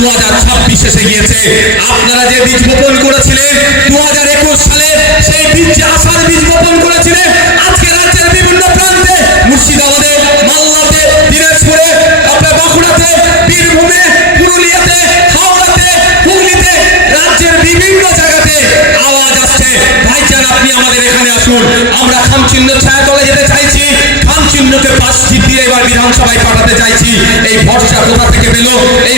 দু হাজার ছাব্বিশ এসে গিয়েছে। আপনারা যে বীজ বপন করেছিলেন দু হাজার একুশ সালে সেই বীজ যে আশার বীজ বপন করেছিলেন। আজকে রাজ্যের বিভিন্ন প্রান্তে, মুর্শিদাবাদে জায়গাতে আওয়াজ আসছে। ভাইজান আপনি আমাদের এখানে আসুন। আমরা খামচিহ্ন ছায়া তলে যেতে চাইছি। খামচিহ্নকে পাশ দিয়ে বিধানসভায় পাঠাতে চাইছি। এই ভরসা কোথা থেকে পেল? এই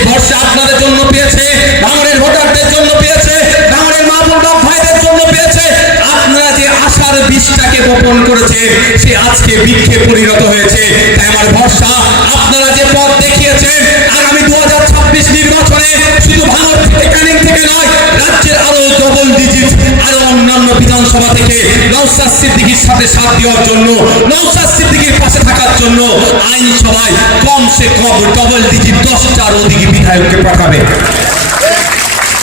বীজটাকে বপন করেছে, সে আজকে বৃক্ষে পরিণত হয়েছে। তাই আমার ভরসা, আপনারা যে পথ দেখিয়েছেন, আগামী দু হাজার ছাব্বিশ নির্বাচনে শুধু ভাঙড় থেকে ক্যানিং থেকে নয়, রাজ্যের আরও ডবল ডিজিট আরও অন্যান্য বিধানসভা থেকে নৌসাদ সিদ্দিকির সাথে সাথ দেওয়ার জন্য নৌসাদ সিদ্দিকির পাশে থাকার জন্য আইনসভায় কমসে কম ডবল ডিজিট দশটার অধিক বিধায়ককে পাঠাবে।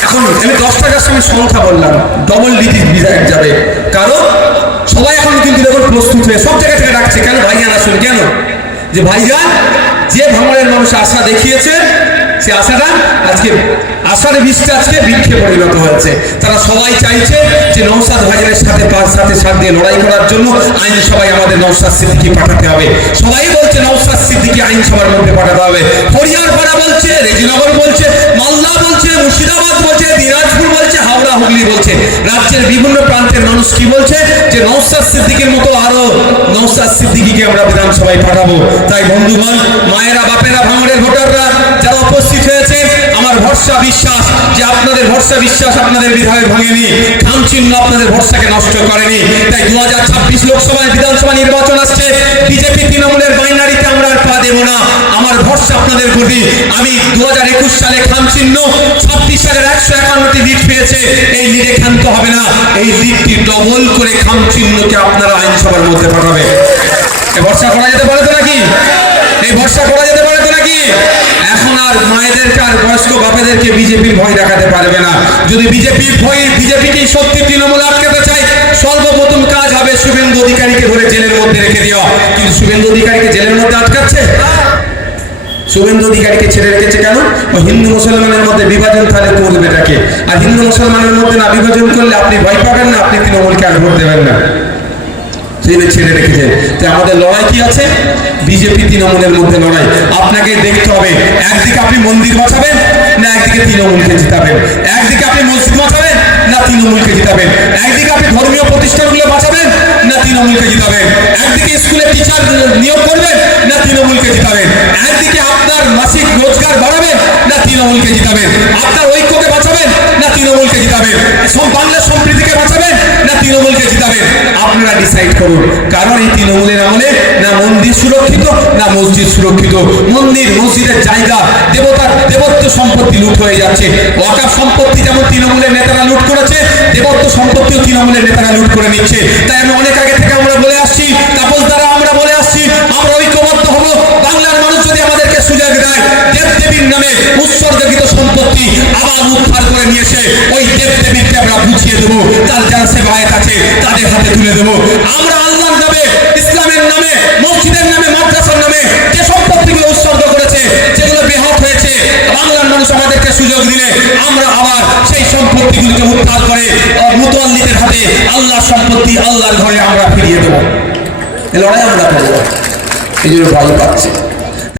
এখন আমি দশ টাকার সময় সংখ্যা বললাম ডবল ডিজিট বিধায়ক যাবে। কারণ সবাই এখন কিন্তু দেখুন প্রস্তুত হয়ে সব জায়গা থেকে ডাকছে, কেন ভাইজান আসুন কেন? যে ভাইজান, যে ভাঙড়ের মানুষ আশা দেখিয়েছে, সে আশাটা আজকে আশার বীজটা আজকে বৃক্ষে পরিণত হয়েছে। তারা সবাই চাইছে যে নৌসাদ ভাইজানের সাথে তার সাথে সাথ দিয়ে লড়াই করার জন্য আইনসভায় আমাদের নৌসাদ সিদ্দিকি পাঠাতে হবে। সবাই বলছে নৌসাদ সিদ্দিকি আইনসভার মধ্যে পাঠাতে হবে। হরিয়ারপাড়া বলছে, রেজিনগর বলছে, মালদা বলছে, মুর্শিদাবাদ বলছে, দিনাজপুর বলছে, হাওড়া, হুগলি বলছে। রাজ্যের বিভিন্ন প্রান্তের মানুষ কি বলছে? যে নৌসাদ সিদ্দিকের মতো আরও নৌসাদ সিদ্দিকিকে আমরা বিধানসভায় পাঠাবো। তাই বন্ধুগণ, মায়েরা, বাপেরা, ভাঙড়ের ভোটাররা যারা উপস্থিত হয়েছে, আমার ভরসা বিশ্বাস যে আপনাদের ভরসা বিশ্বাস আপনাদের বিধায়ক ভাঙেনি খাম চিহ্ন আপনাদের ভরসাকে নষ্ট করেনি। তাই দু হাজার ছাব্বিশ লোকসভায় বিধানসভা নির্বাচন আসছে, বিজেপি তৃণমূলের দেবো না, আমার ভরসা আপনাদের প্রতি। আমি দু হাজার একুশ সালে খাম চিহ্ন, ছাব্বিশ সালের একশো একান্নটি লিড পেয়েছে। এই লিডে ক্ষান্ত হবে না, এই লিডটি ডবল করে খাম চিহ্নকে আপনারা আইনসভার মধ্যে পাঠাবে। এ ভরসা করা যেতে পারে তো নাকি? এই ভরসা করা যেতে পারে তো নাকি? এখন আর মায়েদেরকে আর বয়স্ক বাপেদেরকে বিজেপির ভয় দেখাতে পারবে না। যদি বিজেপির ভয়, বিজেপিকে সত্যি তৃণমূল আটকাতে শুভেন্দু অধিকারীকে ছেড়ে রেখেছে কেন? হিন্দু মুসলমানের মধ্যে বিভাজন তাহলে করবে এটাকে আর হিন্দু মুসলমানের মধ্যে না বিভাজন করলে আপনি ভয় পাবেন না, আপনি তৃণমূলকে আর ভোট দেবেন না। ছেড়ে তো আমাদের লড়াই কি আছে? বিজেপি তৃণমূলের মধ্যে লড়াই। আপনাকে দেখতে হবে, একদিকে আপনি মন্দির বাঁচাবেন না একদিকে তৃণমূলকে জিতাবেন? একদিকে আপনি মসজিদ বাঁচাবেন না তৃণমূলকে জিতাবেন? একদিকে আপনি ধর্মীয় জিতাবেন? আপনার ঐক্যকে বাঁচাবেন না তৃণমূলকে জিতাবেন? বাংলার সম্প্রীতিকে বাঁচাবেন না তৃণমূলকে জিতাবেন? আপনারা ডিসাইড করুন, কারণ এই তৃণমূলের আমলে না মন্দির সুরক্ষিত, না মসজিদ সুরক্ষিত। মন্দির, মসজিদের জায়গা, দেবতার দেবত্ব সম্পত্তি লুট হয়ে যাচ্ছে। ওয়াকাফ সম্পত্তি যেমন তৃণমূলের নেতারা লুট করেছে, দেবত্ব সম্পত্তিও তৃণমূলের নেতারা লুট করে নিচ্ছে। হাতে আমরা আল্লাহর নামে, ইসলামের নামে, মসজিদের নামে, মাদ্রাসার নামে যে সম্পত্তিগুলো উৎসর্গ করেছে, যেগুলো বেহাত হয়েছে, বাংলার মানুষ আমাদেরকে সুযোগ দিলে আমরা আবার সেই সম্পত্তিগুলিকে উদ্ধার করে মুতোয়াল্লিদের হাতে আল্লাহর সম্পত্তি আল্লাহর ঘরে আমরা ফিরিয়ে দেবো। লড়াই আমরা করব। এই জন্য ভয় পাচ্ছি।